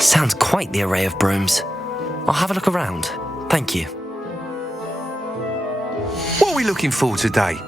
Sounds quite the array of brooms. I'll have a look around. Thank you. What are we looking for today?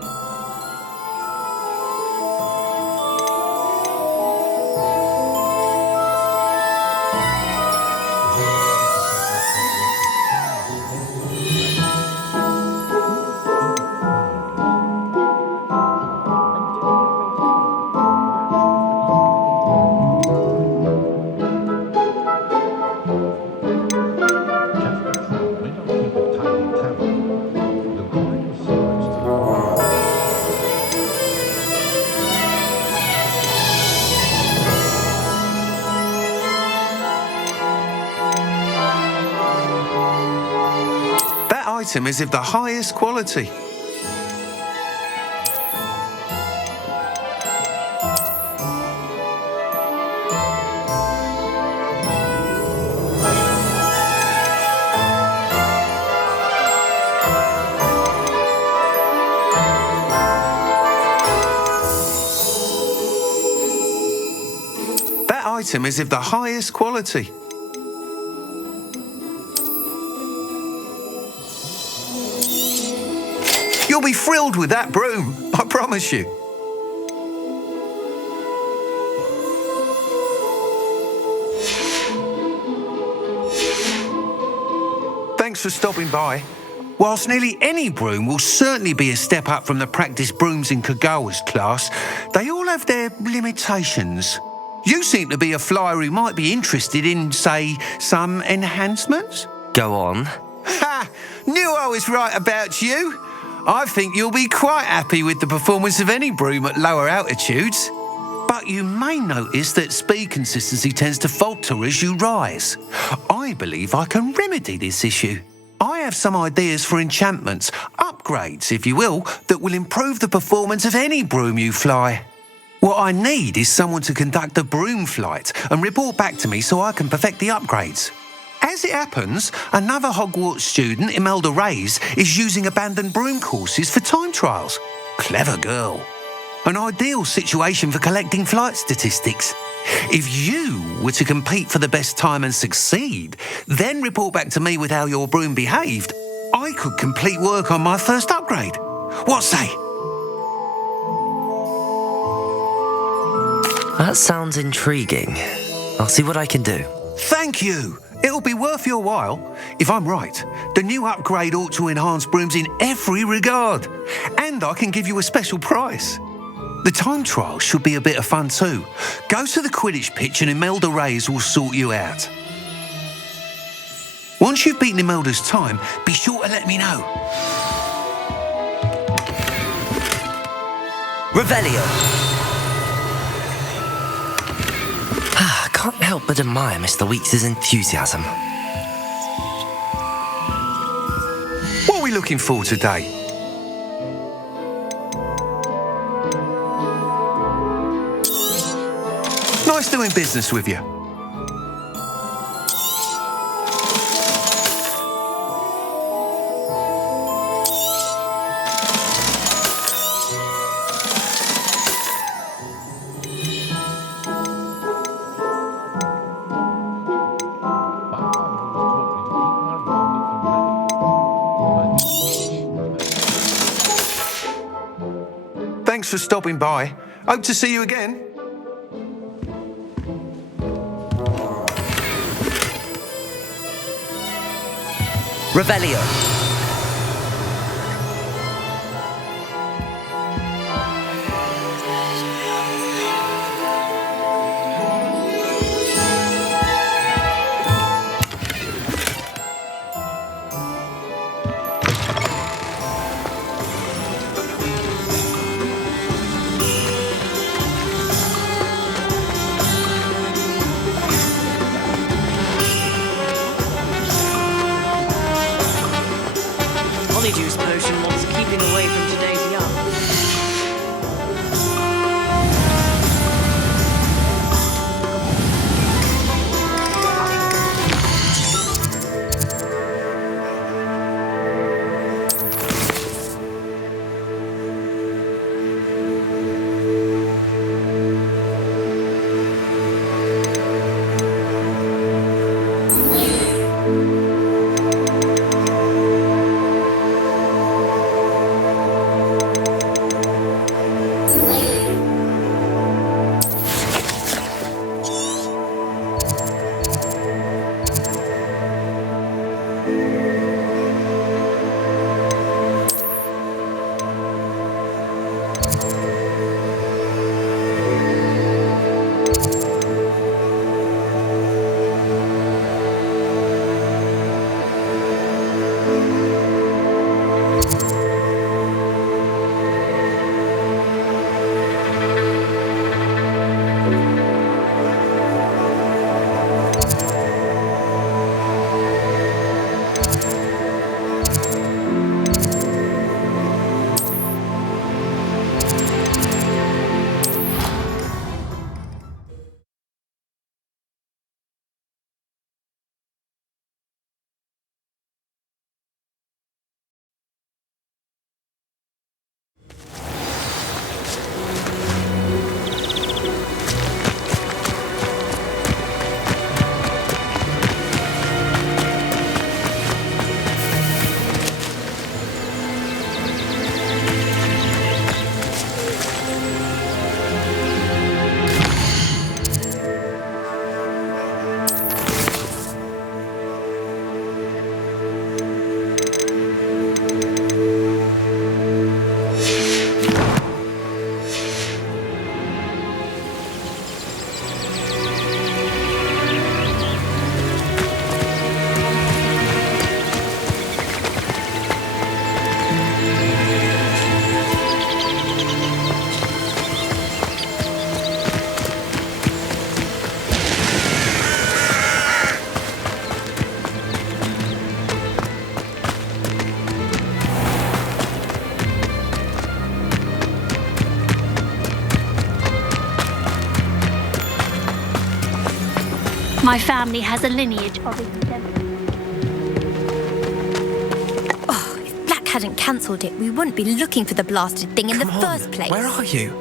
That item is of the highest quality. That item is of the highest quality. You'll be thrilled with that broom, I promise you. Thanks for stopping by. Whilst nearly any broom will certainly be a step up from the practice brooms in Kagawa's class, they all have their limitations. You seem to be a flyer who might be interested in, say, some enhancements? Go on. Ha! Knew I was right about you. I think you'll be quite happy with the performance of any broom at lower altitudes. But you may notice that speed consistency tends to falter as you rise. I believe I can remedy this issue. I have some ideas for enchantments, upgrades, if you will, that will improve the performance of any broom you fly. What I need is someone to conduct a broom flight and report back to me so I can perfect the upgrades. As it happens, another Hogwarts student, Imelda Reyes, is using abandoned broom courses for time trials. Clever girl. An ideal situation for collecting flight statistics. If you were to compete for the best time and succeed, then report back to me with how your broom behaved, I could complete work on my first upgrade. What say? That sounds intriguing. I'll see what I can do. Thank you. It'll be worth your while. If I'm right, the new upgrade ought to enhance brooms in every regard. And I can give you a special price. The time trial should be a bit of fun too. Go to the Quidditch pitch and Imelda Reyes will sort you out. Once you've beaten Imelda's time, be sure to let me know. Revelio. Can't help but admire Mr. Weeks' enthusiasm. What are we looking for today? Nice doing business with you. Thanks for stopping by. Hope to see you again. Revelio. My family has a lineage of exemplary. Oh, if Black hadn't cancelled it, we wouldn't be looking for the blasted thing in the first place. Where are you?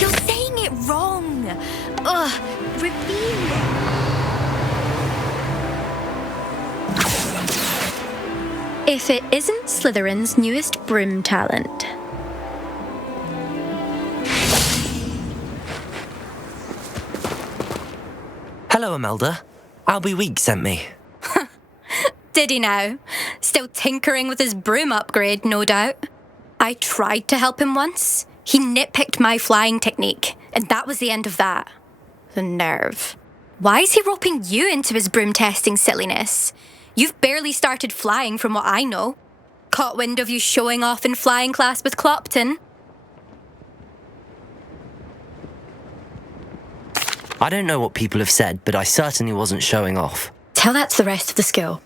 You're saying it wrong. Ugh, reveal it. If it isn't Slytherin's newest broom talent. Hello, Imelda. Albie Week sent me. Did he now? Still tinkering with his broom upgrade, no doubt. I tried to help him once. He nitpicked my flying technique, and that was the end of that. The nerve. Why is he roping you into his broom testing silliness? You've barely started flying from what I know. Caught wind of you showing off in flying class with Clopton. I don't know what people have said, but I certainly wasn't showing off. Tell that to the rest of the school.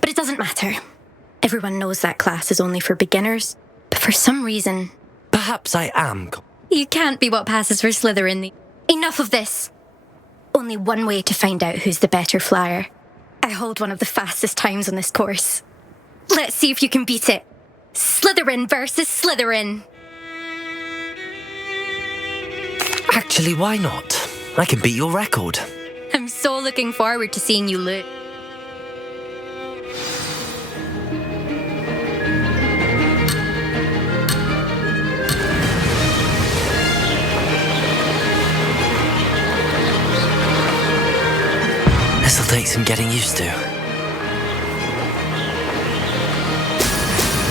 But it doesn't matter. Everyone knows that class is only for beginners. But for some reason... Perhaps I am. You can't be what passes for Slytherin. Enough of this. Only one way to find out who's the better flyer. I hold one of the fastest times on this course. Let's see if you can beat it. Slytherin versus Slytherin. Actually, why not? I can beat your record. I'm so looking forward to seeing you loot. This'll take some getting used to.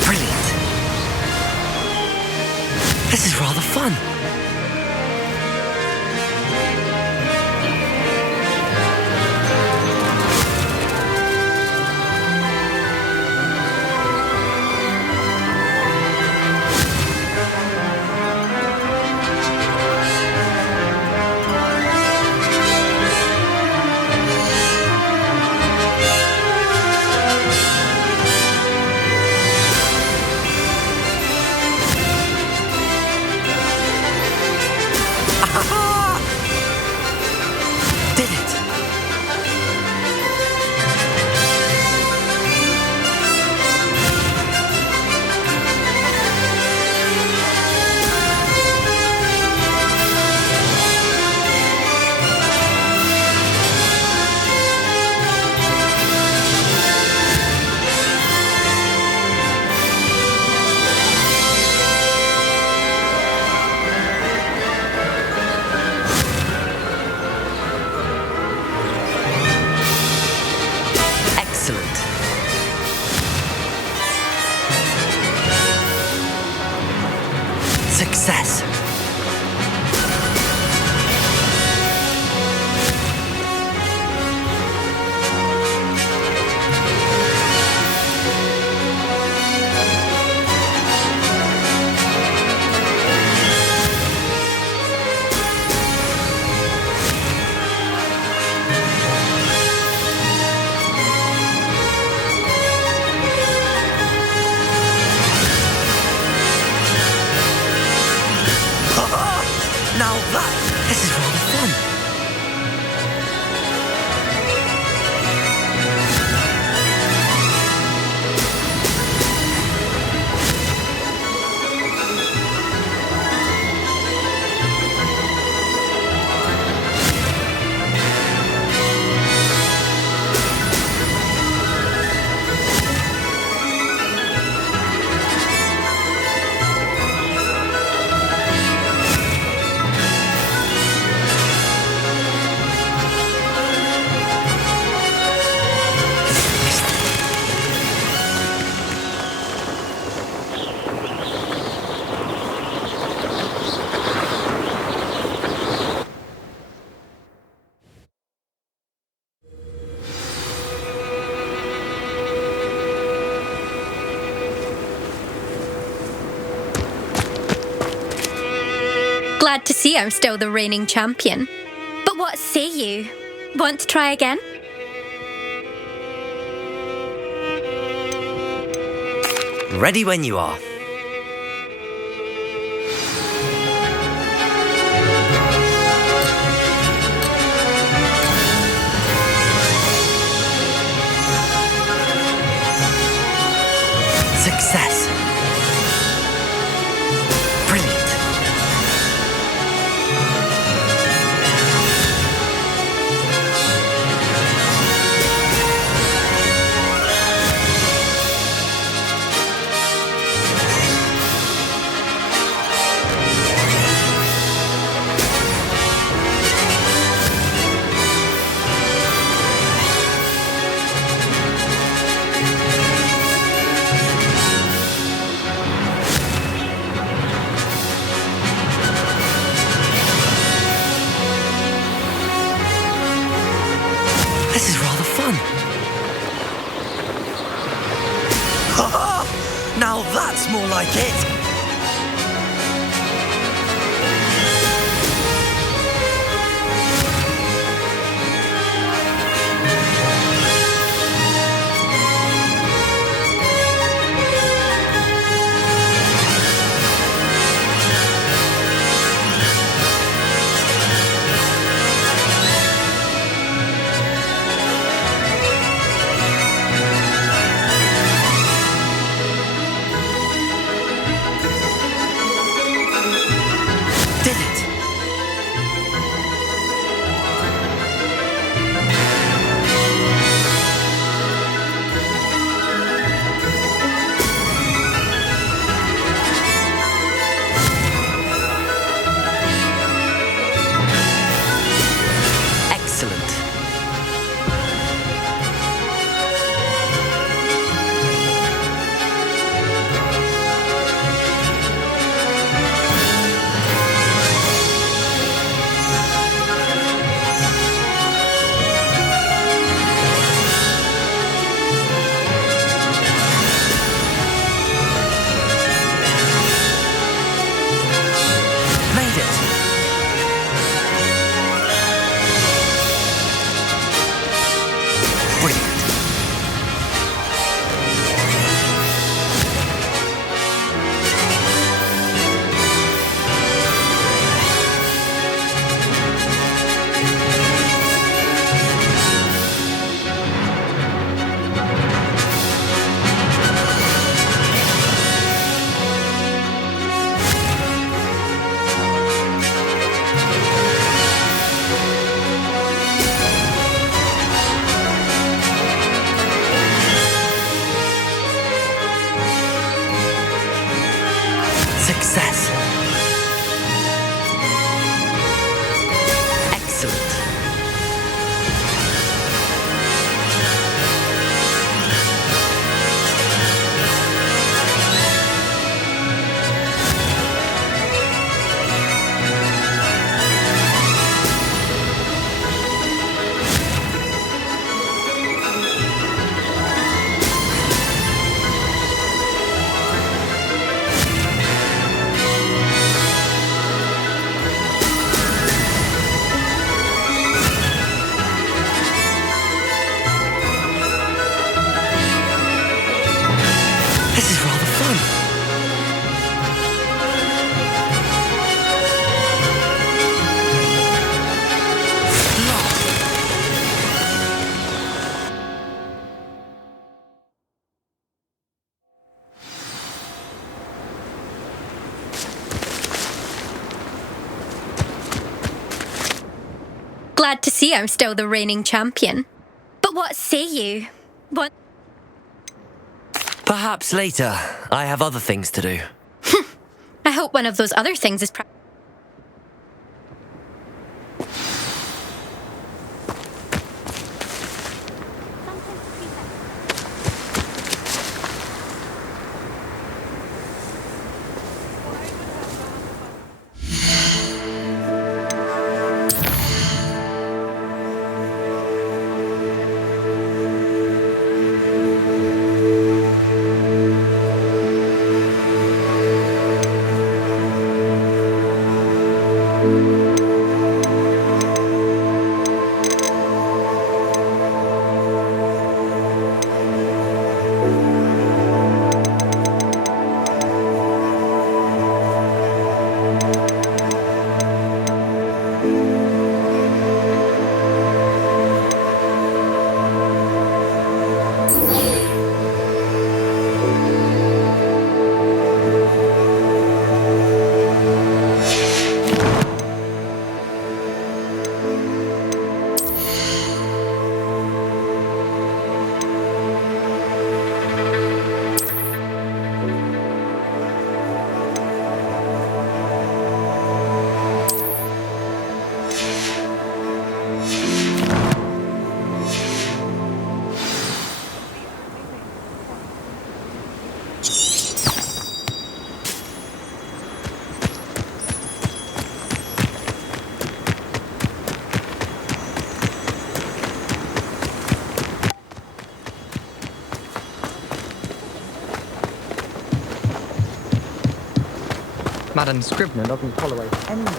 Brilliant. This is rather fun. Did it! Excellent. Success. Now this is rather fun. Glad to see I'm still the reigning champion. But what say you? Want to try again? Ready when you are. That's more like it. Did it? Excellent. Made it. Brilliant. Success. Excellent. This is rather fun. Lost. Glad to see I'm still the reigning champion. But what say you? What? Perhaps later. I have other things to do. I hope one of those other things is Madame Scrivener doesn't tolerate anyone.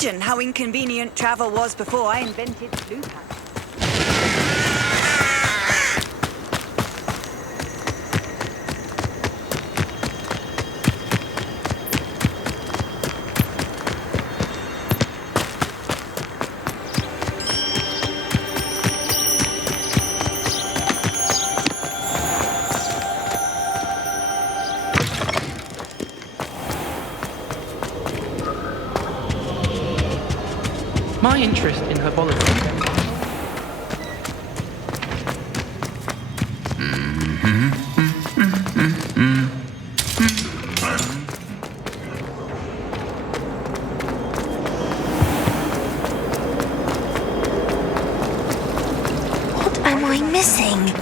Imagine how inconvenient travel was before I invented Bluepack. My interest in herbology. What am I missing?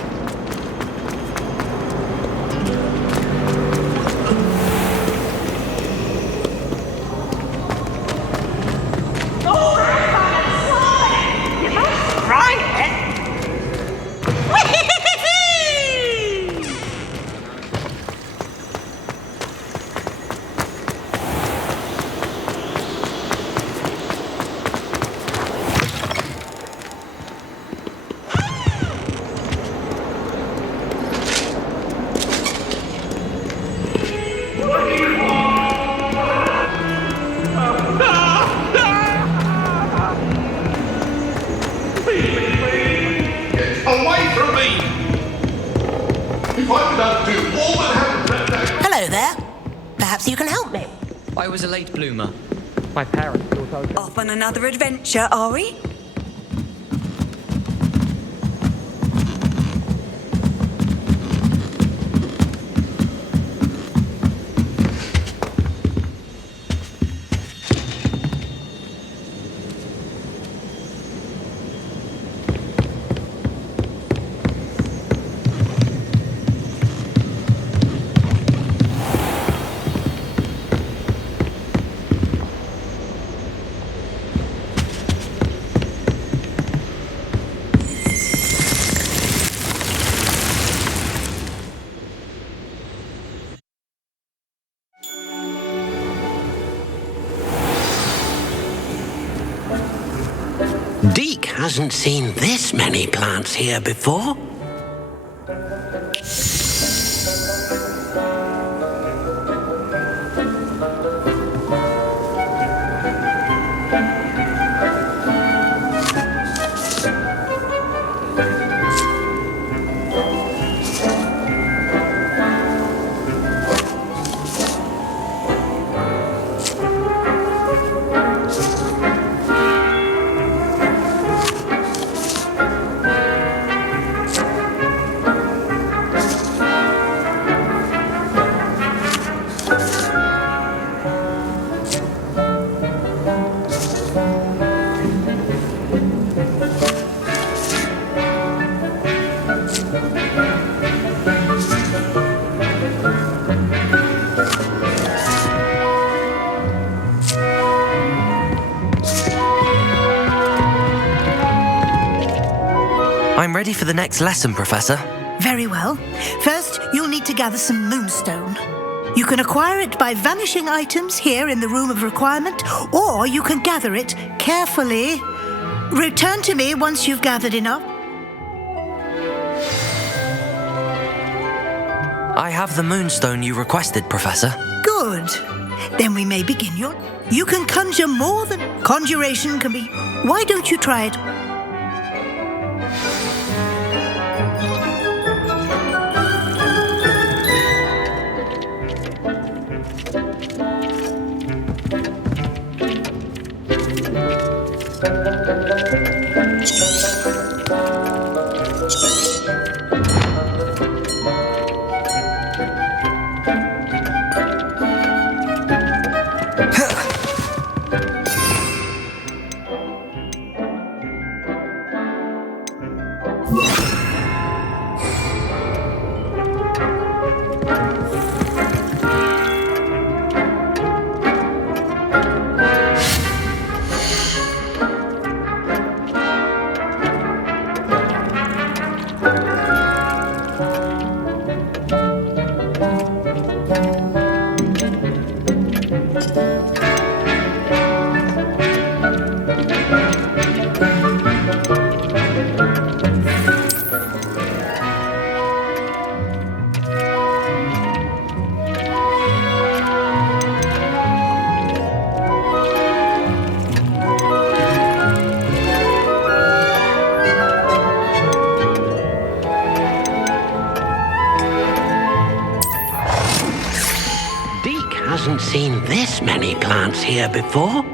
Hello there. Perhaps you can help me. I was a late bloomer. My parents thought I was... Off on another adventure, are we? Deke hasn't seen this many plants here before. I'm ready for the next lesson, Professor. Very well. First, you'll need to gather some moonstone. You can acquire it by vanishing items here in the Room of Requirement, or you can gather it carefully. Return to me once you've gathered enough. I have the moonstone you requested, Professor. Good. Then we may begin your... You can conjure more than... Conjuration can be... Why don't you try it? Hasn't seen this many plants here before.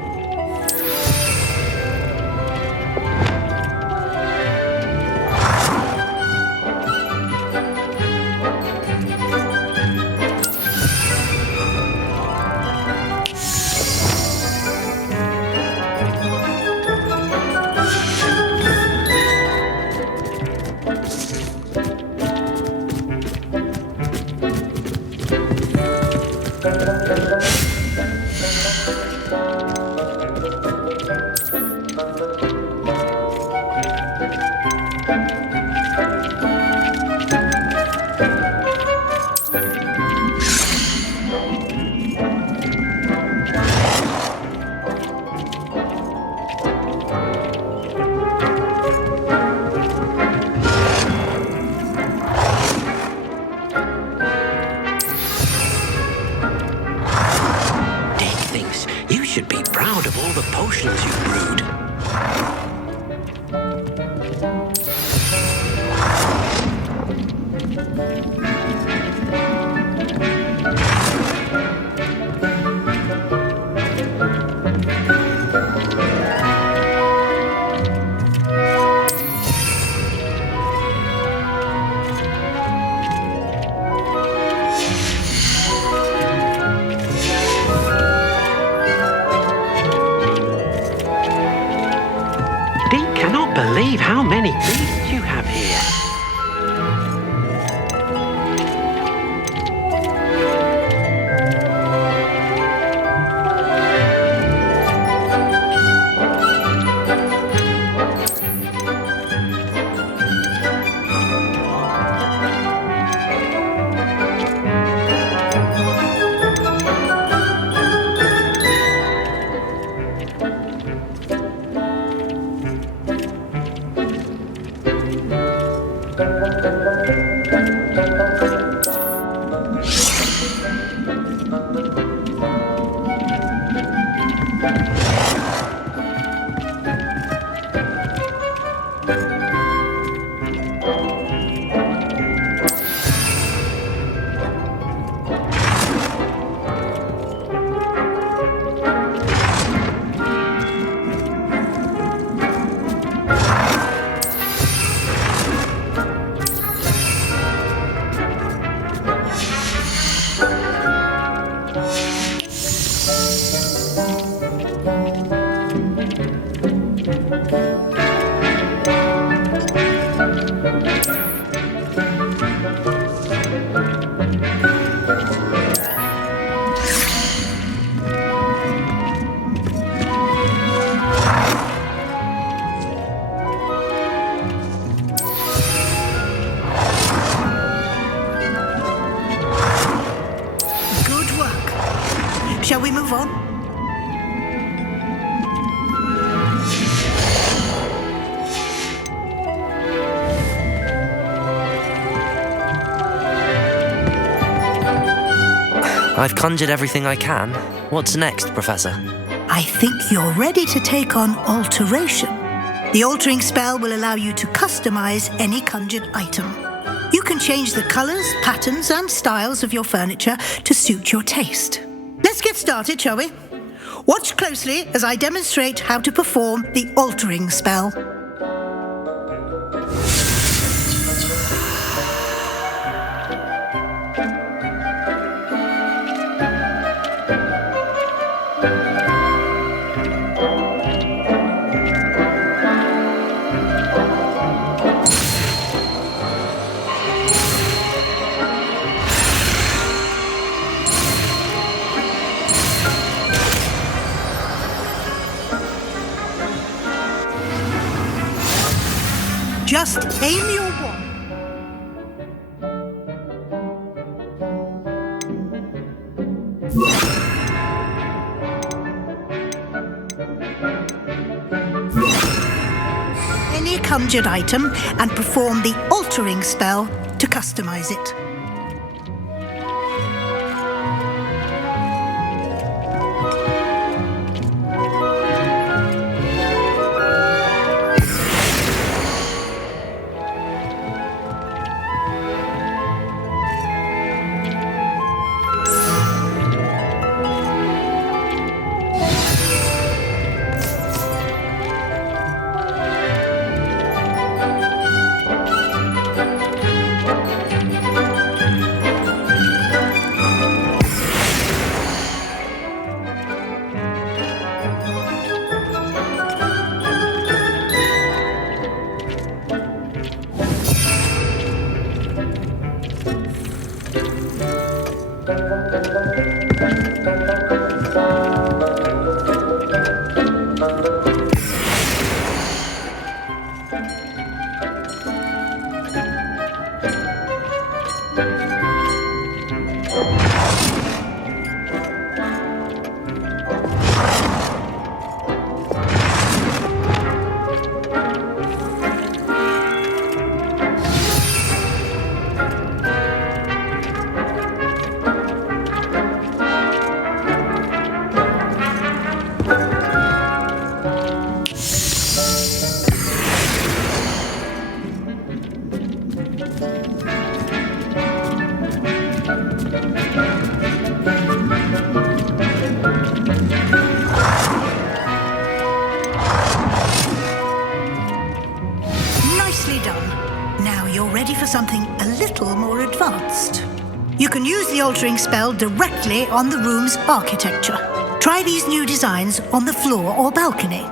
You should be proud of all the potions you've brewed. Believe how many beasts you have here. Shall we move on? I've conjured everything I can. What's next, Professor? I think you're ready to take on alteration. The altering spell will allow you to customize any conjured item. You can change the colors, patterns, and styles of your furniture to suit your taste. Let's get started, shall we? Watch closely as I demonstrate how to perform the altering spell. Just aim your wand. Any conjured item and perform the altering spell to customize it. Something a little more advanced. You can use the altering spell directly on the room's architecture. Try these new designs on the floor or balcony.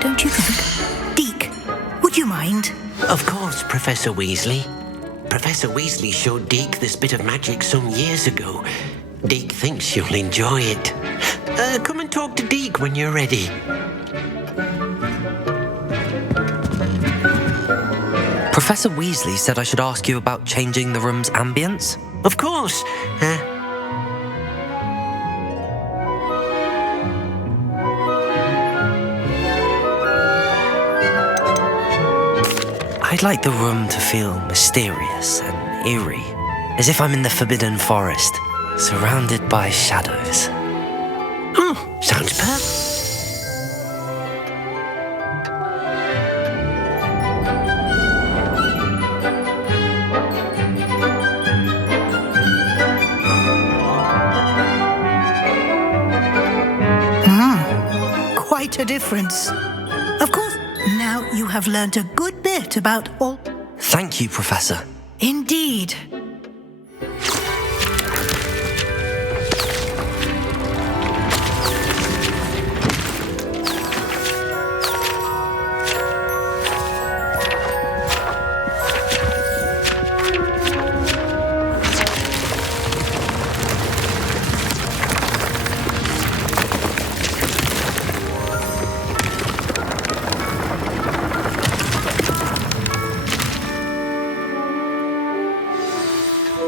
Don't you think? Deke, would you mind? Of course, Professor Weasley. Professor Weasley showed Deke this bit of magic some years ago. Deke thinks you'll enjoy it. Come and talk to Deke when you're ready. Professor Weasley said I should ask you about changing the room's ambience? Of course. I'd like the room to feel mysterious and eerie, as if I'm in the Forbidden Forest, surrounded by shadows. Oh, sounds perfect. a difference. Of course, now you have learnt a good bit about all... Thank you, Professor. Indeed.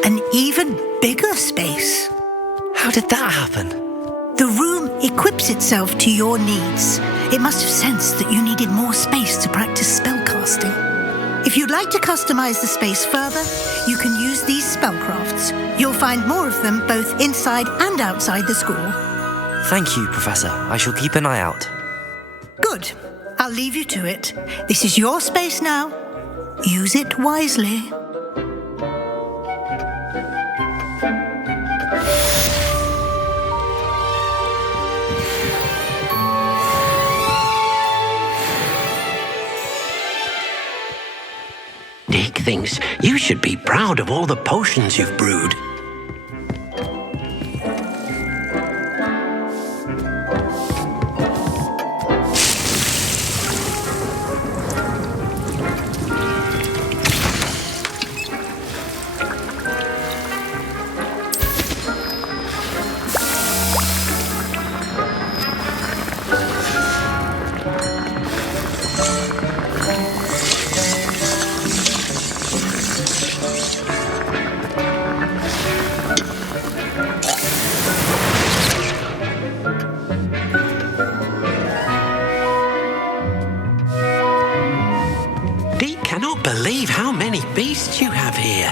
An even bigger space. How did that happen? The room equips itself to your needs. It must have sensed that you needed more space to practice spellcasting. If you'd like to customize the space further, you can use these spellcrafts. You'll find more of them both inside and outside the school. Thank you, Professor. I shall keep an eye out. Good. I'll leave you to it. This is your space now. Use it wisely. Dick thinks you should be proud of all the potions you've brewed. Cannot believe how many beasts you have here.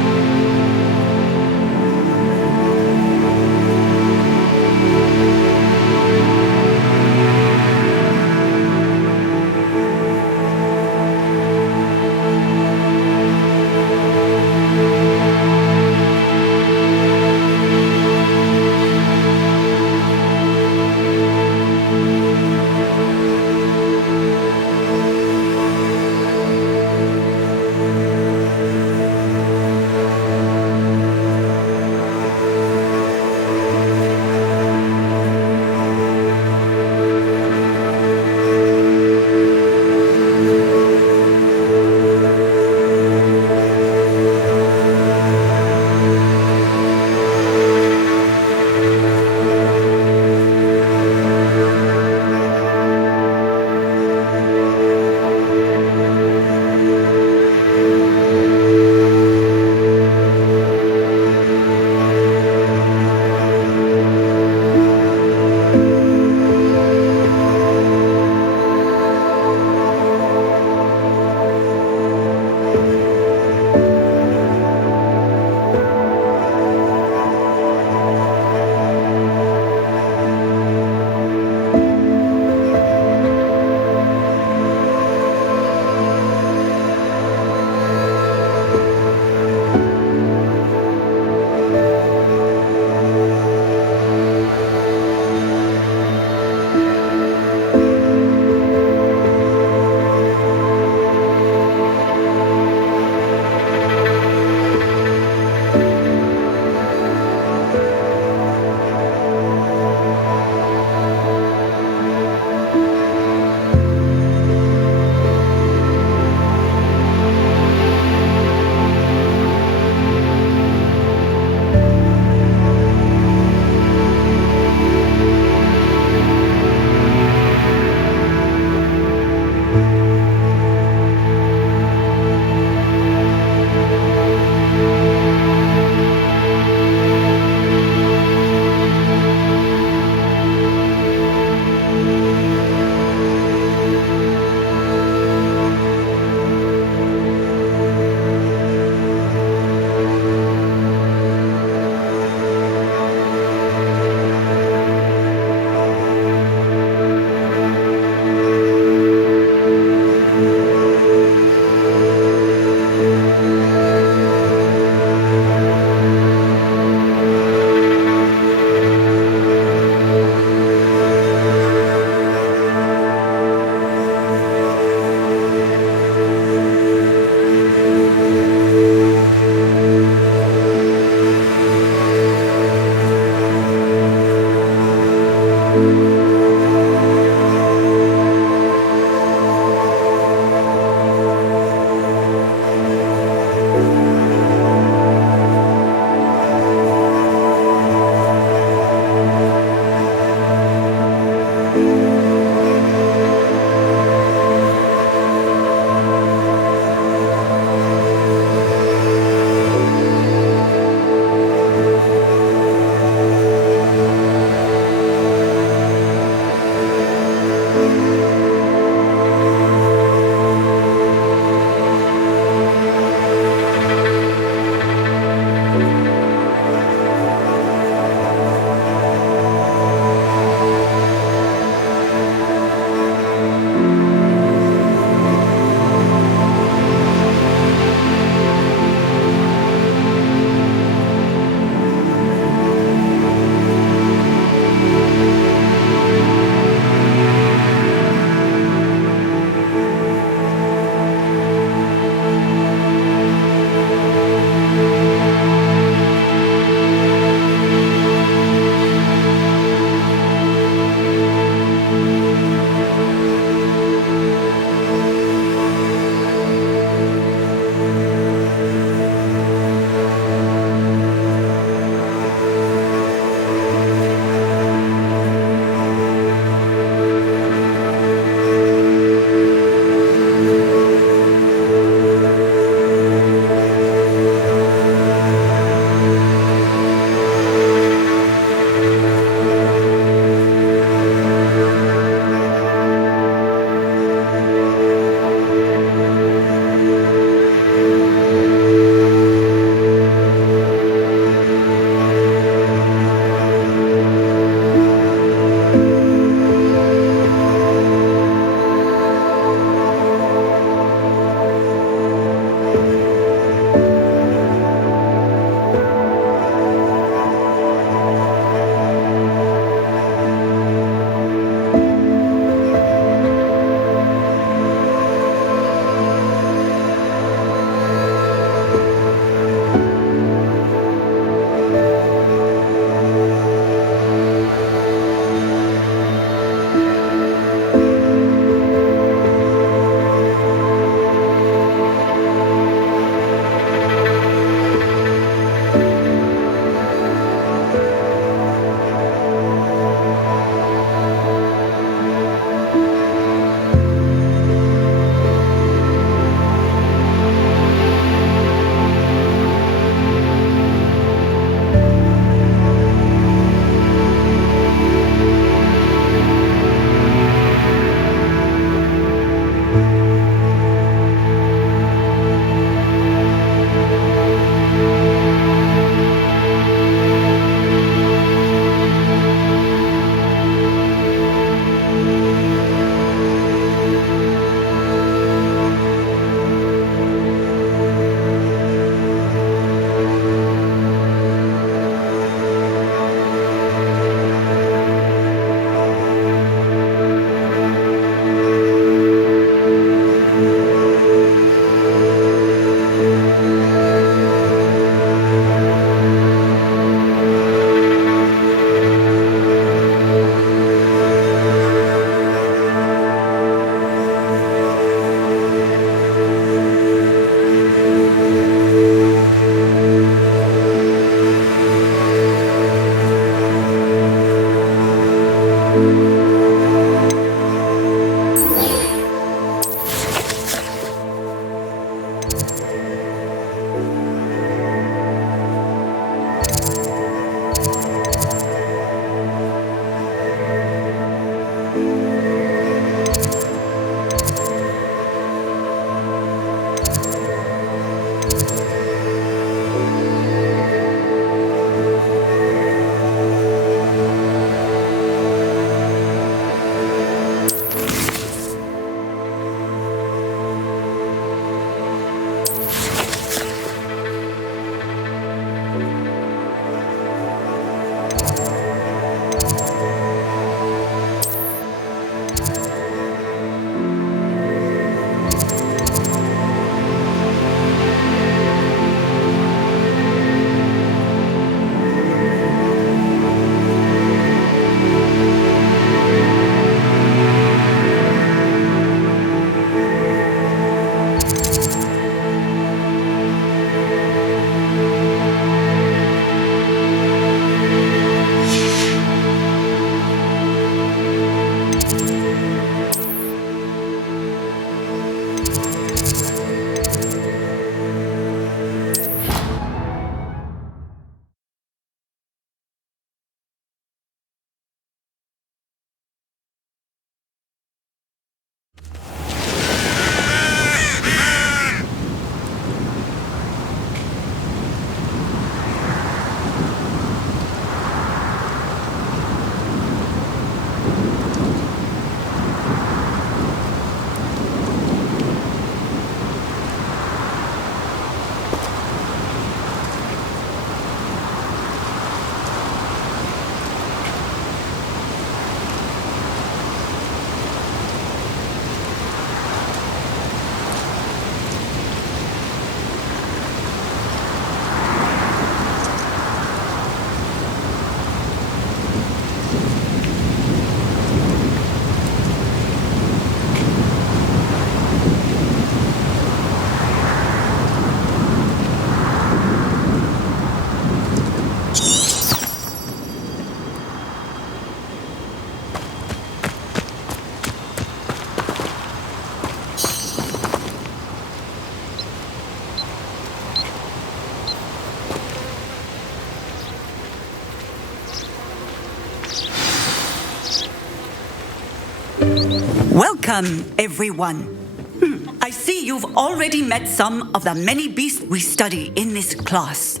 Welcome, everyone. I see you've already met some of the many beasts we study in this class.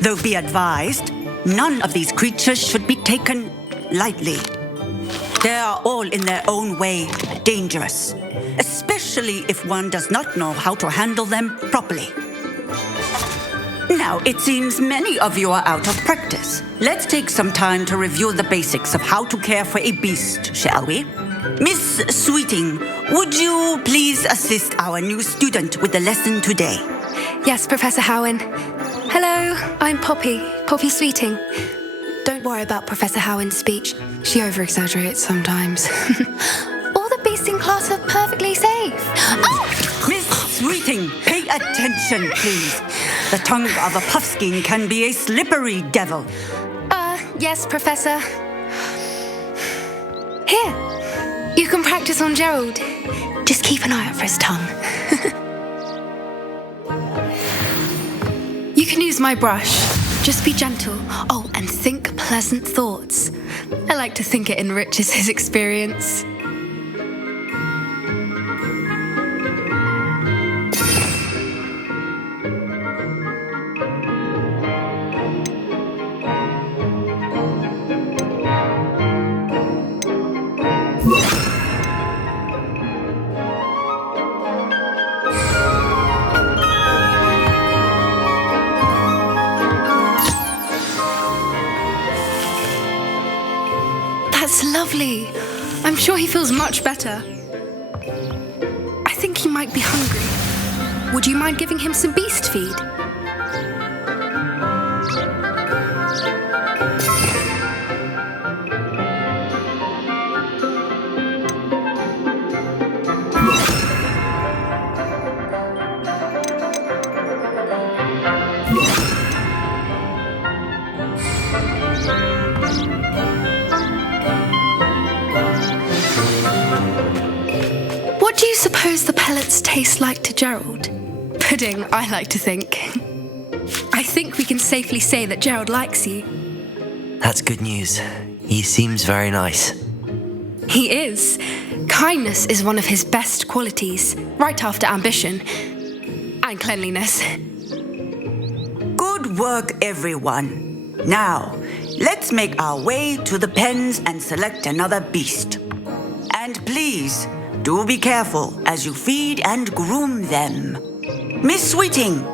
Though be advised, none of these creatures should be taken lightly. They are all in their own way dangerous, especially if one does not know how to handle them properly. Now, it seems many of you are out of practice. Let's take some time to review the basics of how to care for a beast, shall we? Miss Sweeting, would you please assist our new student with the lesson today? Yes, Professor Howen. Hello, I'm Poppy Sweeting. Don't worry about Professor Howen's speech. She over-exaggerates sometimes. All the beasts in class are perfectly safe. Oh! Miss Sweeting, pay attention, please. The tongue of a puffskein can be a slippery devil. Yes, Professor. Here, you can practice on Gerald. Just keep an eye out for his tongue. You can use my brush. Just be gentle. Oh, and think pleasant thoughts. I like to think it enriches his experience. That's lovely. I'm sure he feels much better. I think he might be hungry. Would you mind giving him some beast feed? What do you suppose the pellets taste like to Gerald? Pudding, I like to think. I think we can safely say that Gerald likes you. That's good news. He seems very nice. He is. Kindness is one of his best qualities, right after ambition and cleanliness. Good work, everyone. Now, let's make our way to the pens and select another beast. And please, do be careful as you feed and groom them. Miss Sweeting,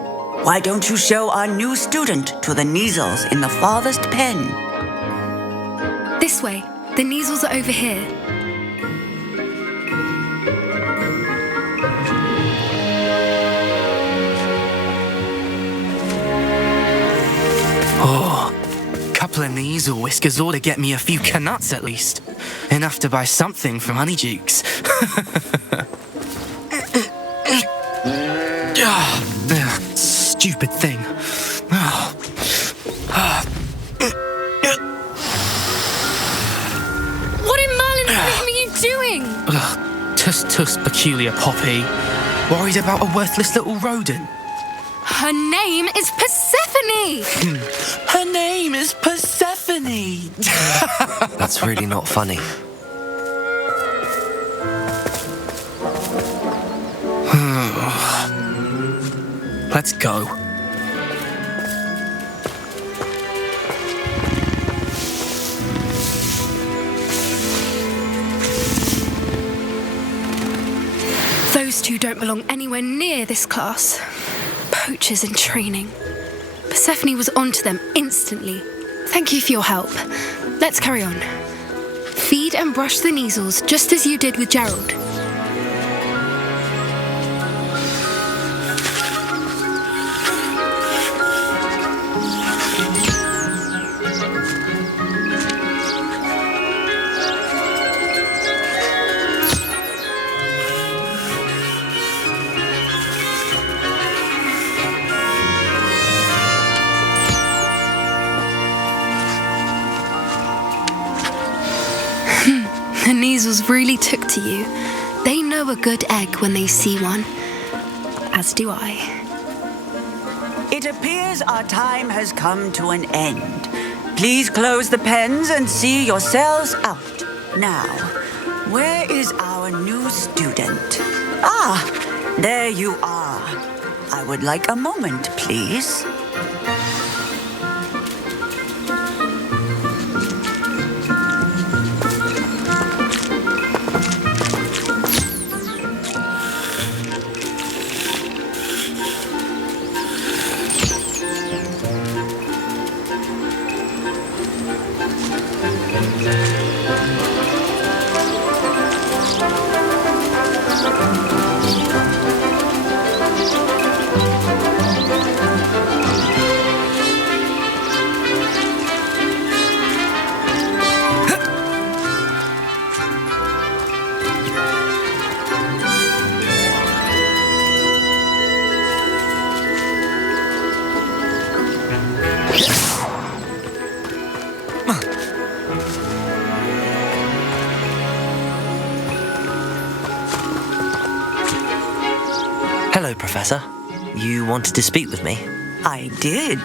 why don't you show our new student to the Neasels in the farthest pen? This way. The Neasels are over here. Oh, couple of Neasel whiskers ought to get me a few canuts at least. Enough to buy something from Honeydukes. Stupid thing. What in Merlin's name are you doing? Tuss, peculiar Poppy. Worried about a worthless little rodent. Her name is Persephone! Her name is Persephone! That's really not funny. Let's go. Those two don't belong anywhere near this class. Poachers in training. Persephone was onto them instantly. Thank you for your help. Let's carry on. Feed and brush the Neasels just as you did with Gerald. The Neasels really took to you. They know a good egg when they see one. As do I. It appears our time has come to an end. Please close the pens and see yourselves out. Now, where is our new new student. Ah, there you are. I would like a moment, please. Hello, Professor. You wanted to speak with me? I did.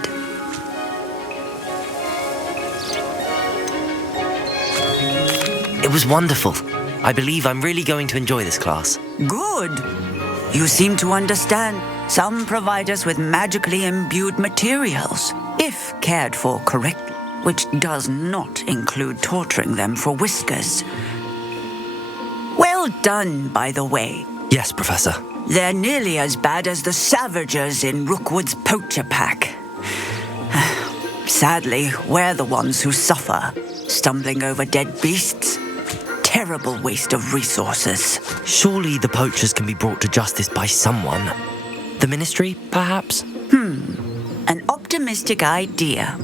It was wonderful. I believe I'm really going to enjoy this class. Good. You seem to understand. Some provide us with magically imbued materials, if cared for correctly, which does not include torturing them for whiskers. Well done, by the way. Yes, Professor. They're nearly as bad as the Savagers in Rookwood's poacher pack. Sadly, we're the ones who suffer, stumbling over dead beasts. Terrible waste of resources. Surely the poachers can be brought to justice by someone. The Ministry, perhaps? An optimistic idea.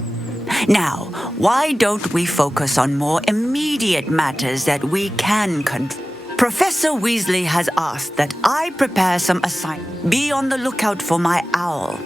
Now, why don't we focus on more immediate matters that we can control? Professor Weasley has asked that I prepare some assignments. Be on the lookout for my owl.